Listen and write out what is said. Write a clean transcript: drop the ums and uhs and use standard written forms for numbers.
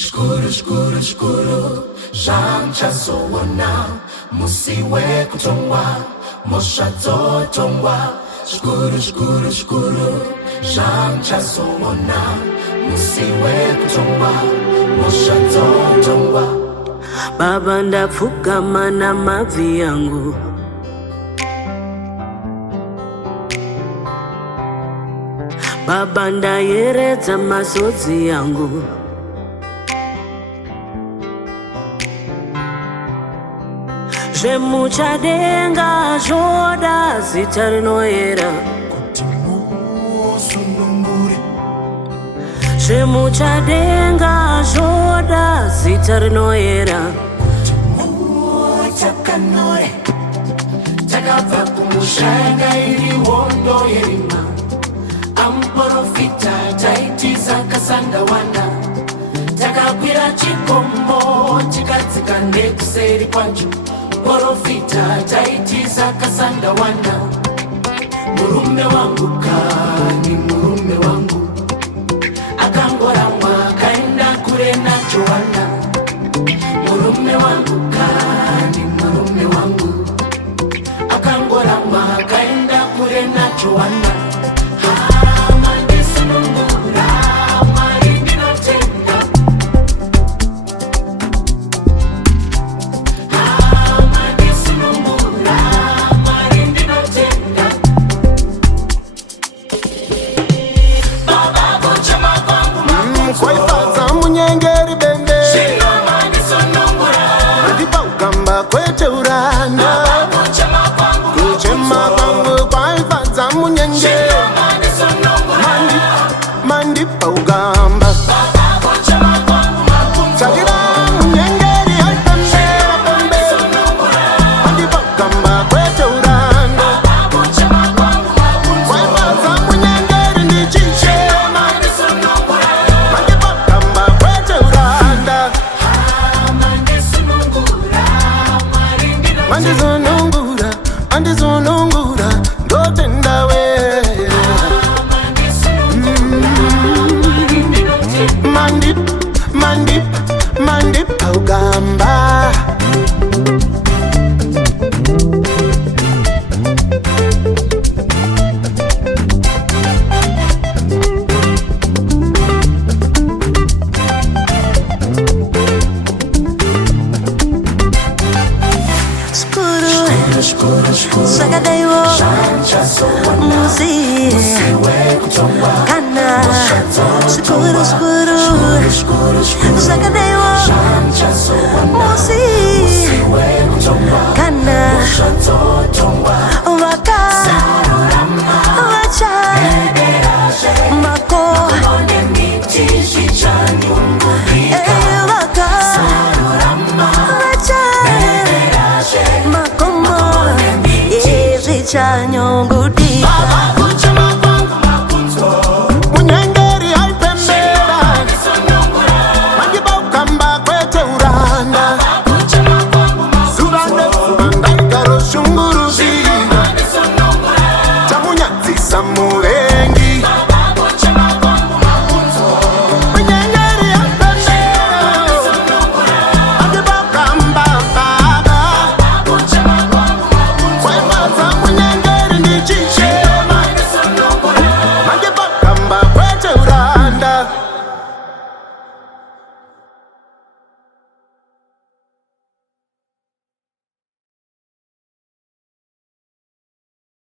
Shukuru, shukuru, shukuru, Jean Chasowana, Musiwe kutongwa, Mosha totongwa. Shukuru, shukuru, shukuru, Jean Chasowana, Musiwe kutongwa, Mosha totongwa. Baba ndapfukama na mavi yangu, Baba ndayeredza masodzi yangu, zvemuchadenga zvoda zita rinoyera, zvemuchadenga zvoda zita rinoyera. Takanore takabva kumushanga iri hondo yerima, amprofita taitiza kasandawana, takakwira chikomo tikadzika nekuseri kwacho. Profita taitiza kasandawana, murume wangu kani murume wangu, akangoramba kaenda kure naJohana. Murume wangu kani murume wangu, akangoramba kaenda kure naJohana. Mandip augamba. Sakadaiwo Musi Kana Shukuru, shukuru Sakadaiwo Musi Kana Waka Wacha Mako